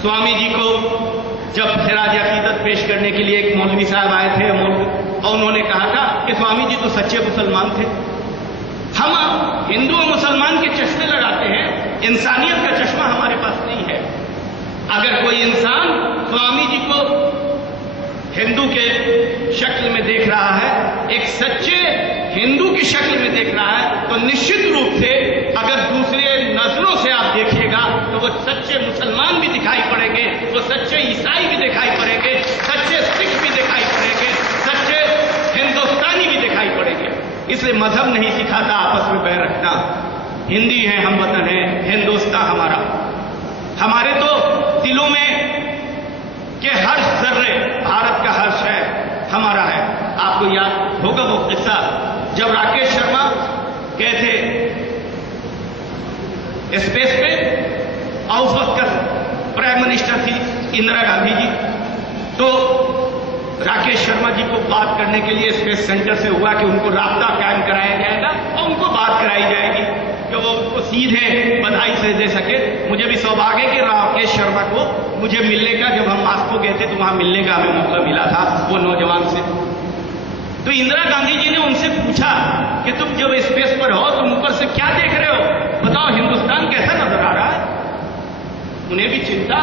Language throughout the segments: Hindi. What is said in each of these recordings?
स्वामी जी को जब खिराज अकीदत पेश करने के लिए एक मौलवी साहब आए थे और उन्होंने कहा था कि स्वामी जी तो सच्चे मुसलमान थे। हम हिंदू और मुसलमान के चश्मे लगाते हैं, इंसानियत का चश्मा हमारे पास नहीं है। अगर कोई इंसान स्वामी जी को हिंदू के शक्ल में देख रहा है, एक सच्चे हिंदू की शक्ल में देख रहा है, तो निश्चित रूप से अगर दूसरे नजरों से आप देखिएगा तो वो सच्चे मुसलमान भी दिखाई पड़ेंगे, वो सच्चे ईसाई भी दिखाई पड़ेंगे, सच्चे सिख भी दिखाई पड़ेंगे, सच्चे हिंदुस्तानी भी दिखाई पड़ेंगे। इसलिए मजहब नहीं सिखाता आपस में बैर रखना। हिंदी है, हम वतन है, हिंदुस्तान हमारा। हमारे तो दिलों में कि हर जर्रे भारत का हर्ष है, हमारा है। आपको याद होगा वो किस्सा जब राकेश शर्मा गए थे स्पेस पे और उस वक्त का प्राइम मिनिस्टर थी इंदिरा गांधी जी। तो राकेश शर्मा जी को बात करने के लिए स्पेस सेंटर से हुआ कि उनको राब्ता कायम कराया जाएगा और उनको बात कराई जाएगी कि वो उनको सीधे बधाई से दे सके। मुझे भी सौभाग्य कि राकेश शर्मा को मुझे मिलने का, जब हम मास्को गए थे तो वहां मिलने का हमें मौका मिला था वो नौजवान से। तो इंदिरा गांधी जी ने उनसे पूछा कि तुम जब स्पेस पर हो तुम ऊपर से क्या देख रहे हो, बताओ हिंदुस्तान कैसा नजर आ रहा है। उन्हें भी चिंता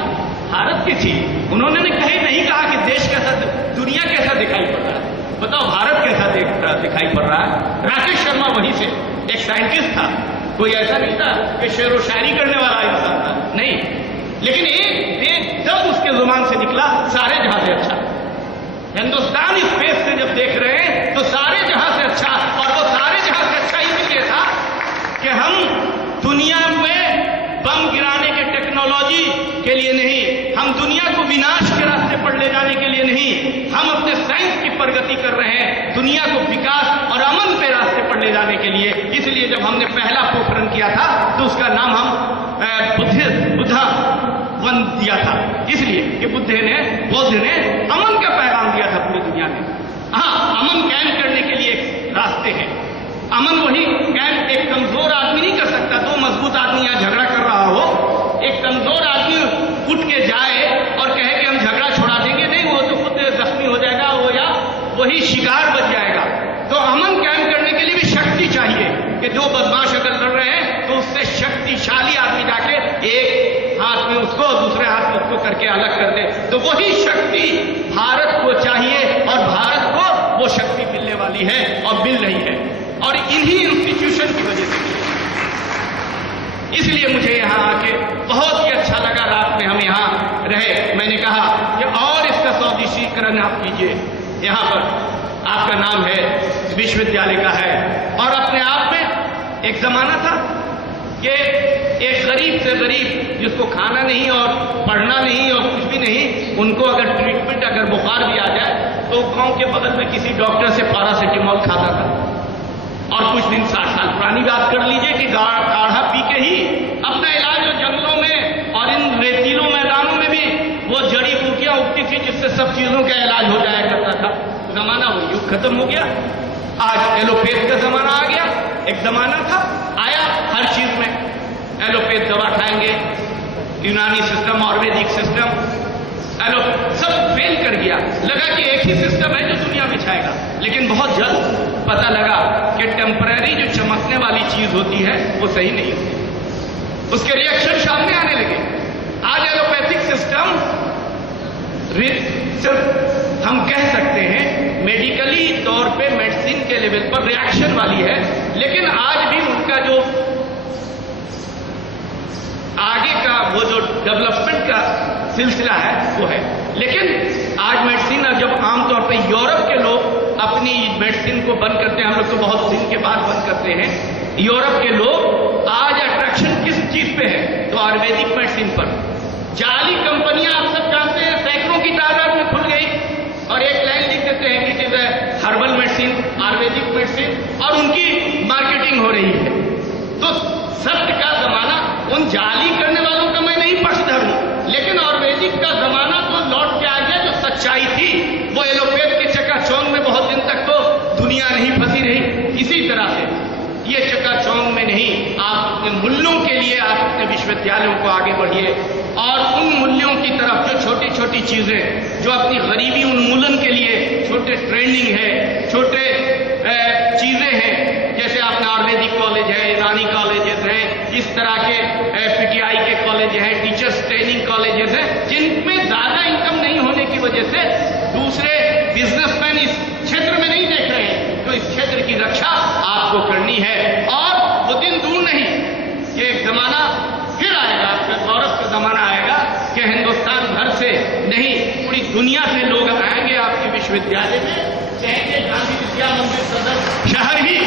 भारत की थी। उन्होंने नहीं कहा कि देश कैसा, दुनिया कैसा दिखाई पड़ रहा है, बताओ भारत कैसा दिखाई पड़ रहा है। राकेश शर्मा वहीं से एक साइंटिस्ट था, कोई ऐसा नहीं था कि शेर व शायरी करने वाला इंसान था, नहीं। लेकिन एक जब उसके जुबान से निकला सारे जहां से अच्छा, हिंदुस्तान स्पेस से जब देख रहे हैं तो सारे जहां से अच्छा, और वो सारे जहां से अच्छा इसलिए था कि हम दुनिया में बम गिराने के टेक्नोलॉजी के लिए नहीं, हम दुनिया को विनाश के रास्ते पर ले जाने के लिए नहीं, हम अपने साइंस की प्रगति कर रहे हैं दुनिया को विकास और अमन के रास्ते पर ले जाने के लिए। इसलिए जब हमने पहला पोखरण किया था तो उसका नाम हम बुद्धा वन दिया था, इसलिए कि बुद्ध ने अमन का पैगाम दिया था पूरी दुनिया में। हाँ, अमन कायम करने के लिए एक रास्ते हैं। अमन वही कायम एक कमजोर आदमी नहीं कर सकता। दो मजबूत आदमी यहां झगड़ा कर रहा हो, एक कमजोर आदमी उठ के जाए और कहे कि हम झगड़ा छुड़ा देंगे, नहीं, वो तो खुद जख्मी हो जाएगा, वो या वही शिकार बच जाएगा। तो अमन कायम करने के लिए भी शक्ति चाहिए कि दो बदमाश अगर लड़ रहे हैं तो उससे शक्तिशाली आदमी जाके एक हाथ में उसको दूसरे हाथ में उसको करके अलग कर दे। तो वही शक्ति भारत को चाहिए और भारत को वो शक्ति मिलने वाली है और मिल रही है, और इन्हीं इंस्टीट्यूशन की वजह से। इसलिए मुझे यहां आके बहुत ही अच्छा लगा। रात में हम यहां रहे, मैंने कहा कि और इसका स्वदेशीकरण आप कीजिए। यहां पर आपका नाम है, विश्वविद्यालय का है, और अपने आप में एक जमाना था कि एक गरीब से गरीब जिसको खाना नहीं और पढ़ना नहीं और कुछ भी नहीं, उनको अगर ट्रीटमेंट, अगर बुखार भी आ जाए तो गांव के बगल में किसी डॉक्टर से पैरासिटामोल खाता था। और कुछ दिन 60 साल पुरानी बात कर लीजिए कि काढ़ा पी के ही अपना इलाज, जंगलों में और इन रेतीलों मैदानों में भी वो जड़ी बूटियां उगती थी जिससे सब चीजों का इलाज हो जाया करता था। जमाना वो युग खत्म हो गया, आज एलोपैथ का जमाना आ गया। एक जमाना था आया हर चीज में एलोपैथ दवा खाएंगे, यूनानी सिस्टम, आयुर्वेदिक सिस्टम, सब फेल कर गया। लगा कि एक ही सिस्टम है जो दुनिया में छाएगा, लेकिन बहुत जल्द पता लगा कि टेम्परेरी जो चमकने वाली चीज होती है वो सही नहीं होती, उसके रिएक्शन सामने आने लगे। आज एलोपैथिक सिस्टम सिर्फ हम कह सकते हैं मेडिकली तौर पे मेडिसिन के लेवल पर रिएक्शन वाली है, लेकिन आज भी उनका जो आगे का वो जो डेवलपमेंट का सिलसिला है वो है। लेकिन आज मेडिसिन, जब आमतौर पे यूरोप के लोग अपनी मेडिसिन को बंद करते हैं, हम लोग तो बहुत दिन के बाद बंद करते हैं, यूरोप के लोग आज अट्रैक्शन किस चीज पे है, तो आयुर्वेदिक मेडिसिन पर। जाली कंपनियां आप सब जानते हैं सैकड़ों की तादाद में खुल गई और एक लाइन लिख देते हैं कि it is herbal medicine, Ayurvedic medicine, और उनकी मार्केटिंग हो रही है। तो सत्य का जमाना, उन जाली करने वालों का मैं नहीं पक्षधर हूं, लेकिन आयुर्वेदिक का जमाना तो लौट के आ गया। जो सच्चाई थी वो एलोपैथ के चकाचौंध में बहुत दिन तक तो दुनिया नहीं फंसी रही। इसी तरह से ये चकाचौंध में नहीं, आप अपने मूल्यों के लिए आप अपने विश्वविद्यालयों को आगे बढ़िए और उन मूल्यों की चीजें जो अपनी गरीबी उन्मूलन के लिए छोटे ट्रेनिंग है, छोटे चीजें हैं, जैसे अपना आयुर्वेदिक कॉलेज है, ईरानी कॉलेजेस हैं, इस तरह के पीटीआई के कॉलेज हैं, टीचर्स ट्रेनिंग कॉलेजेस हैं, जिनमें ज्यादा इनकम नहीं होने की वजह से दूसरे बिजनेसमैन इस क्षेत्र में नहीं देख रहे हैं। तो इस क्षेत्र की रक्षा आपको करनी है और वो दिन दूर नहीं, ये एक जमाना फिर आएगा, गौरव का जमाना आएगा कि हिंदुस्तान भर से नहीं पूरी दुनिया से लोग आएंगे आपके विश्वविद्यालय में, कहेंगे गांधी विद्या मंदिर सदर शहर ही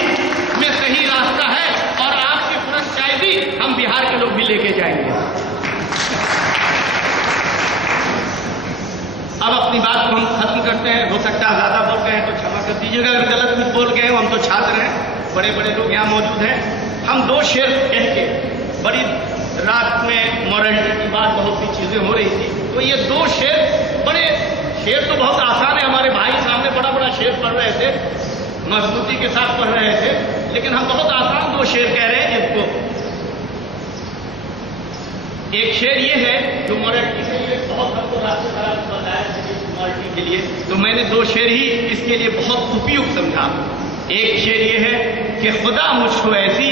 में सही रास्ता है और आपके पुरस्कार भी हम बिहार के लोग भी लेके जाएंगे। अब अपनी बात को हम खत्म करते हैं। हो सकता है ज्यादा बोल गए हैं तो क्षमा कर दीजिएगा, अगर गलत कुछ बोल गए हम तो छात्र हैं, बड़े बड़े लोग यहाँ मौजूद हैं। हम दो शेर कह के, बड़ी रात में मॉरलिटी की बात, बहुत सी चीजें हो रही थी, तो ये दो शेर, बड़े शेर तो बहुत आसान है, हमारे भाई सामने बड़ा बड़ा शेर पढ़ रहे थे, मजबूती के साथ पढ़ रहे थे, लेकिन हम बहुत आसान दो शेर कह रहे हैं जिसको। एक शेर ये है जो मॉरलिटी के लिए बहुत हमको रास्ते खराब बताया मॉरलिटी के लिए, तो मैंने दो शेर ही इसके लिए बहुत उपयुक्त समझा। एक शेर ये है कि खुदा मुझको ऐसी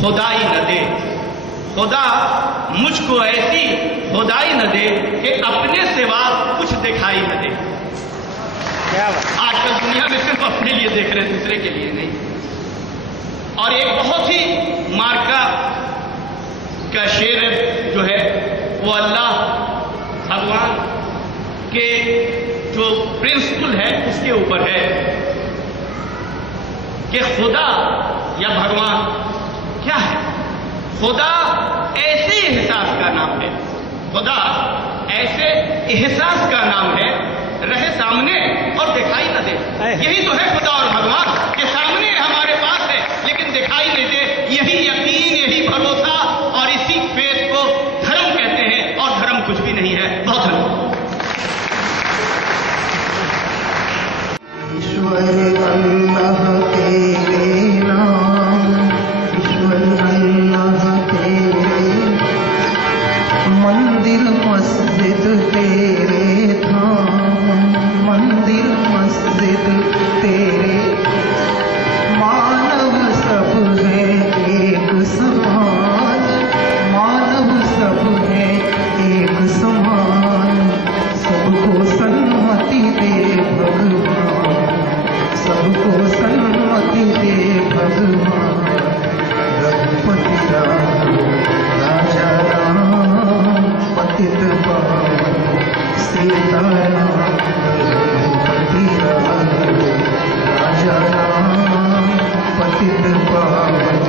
खुदाई न दे, खुदा मुझको ऐसी खुदाई न दे कि अपने सिवा कुछ दिखाई न दे। आजकल दुनिया में सिर्फ अपने लिए देख रहे, दूसरे के लिए नहीं। और एक बहुत ही मार्का का शेर जो है वो अल्लाह भगवान के जो प्रिंसिपल है उसके ऊपर है कि खुदा या भगवान क्या है। खुदा ऐसे एहसास का नाम है, खुदा ऐसे एहसास का नाम है, रहे सामने और दिखाई न दे। यही तो है खुदा और भगवान, के सामने हमारे पास है लेकिन दिखाई नहीं दे। यही यकीन, यही भरोसा और इसी फेथ को धर्म कहते हैं, और धर्म कुछ भी नहीं है। बहुत धन्यवाद। ईश्वर अल्लाह तेरे नाम, ईश्वर अल्लाह तेरे, मंदिर मस्जिद तेरे धाम, मंदिर मस्जिद तेरे, मानव सब है एक समान, मानव सब है एक समान, सबको सन्मति दे भगवान, सबको सन्मति दे भगवान। रघुपति राम राजा राम पतित पावन सीताराम, रघुपति राम राजा राम पतित पावन।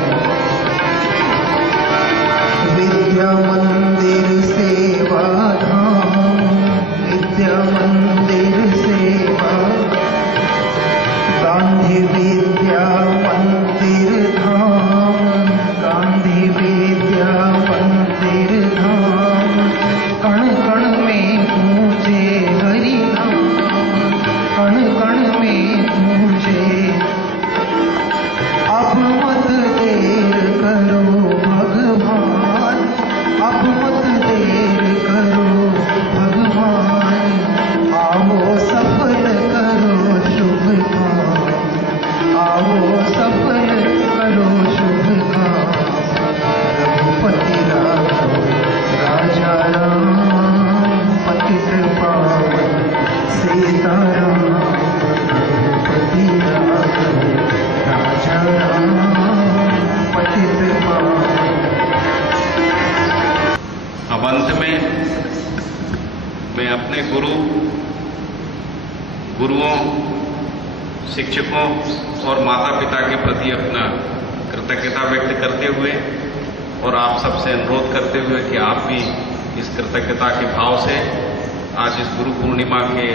विद्या मंदिर सेवा धाम, विद्या मंदिर सेवा, गांधी विद्या मंदिर धाम, गांधी विद्या मंदिर धाम, कण कण में गूंजे हरि नाम, कण कण में गूंजे। अब मत देर करो भगवान, अब मत देर करो भगवान, आओ सफल करो शुभ काम, आओ सफल करो शुभ काम। रघुपति राम राजा राम पतित पावन सीताराम, रघुपति राम राजा राम पतित पावन। अब अंत में मैं अपने गुरुओं, शिक्षकों और माता पिता के प्रति अपना कृतज्ञता व्यक्त करते हुए और आप सबसे अनुरोध करते हुए कि आप भी इस कृतज्ञता के भाव से आज इस गुरु पूर्णिमा के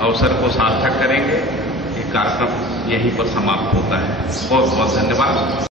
अवसर को सार्थक करेंगे। ये कार्यक्रम यहीं पर समाप्त होता है। बहुत बहुत धन्यवाद।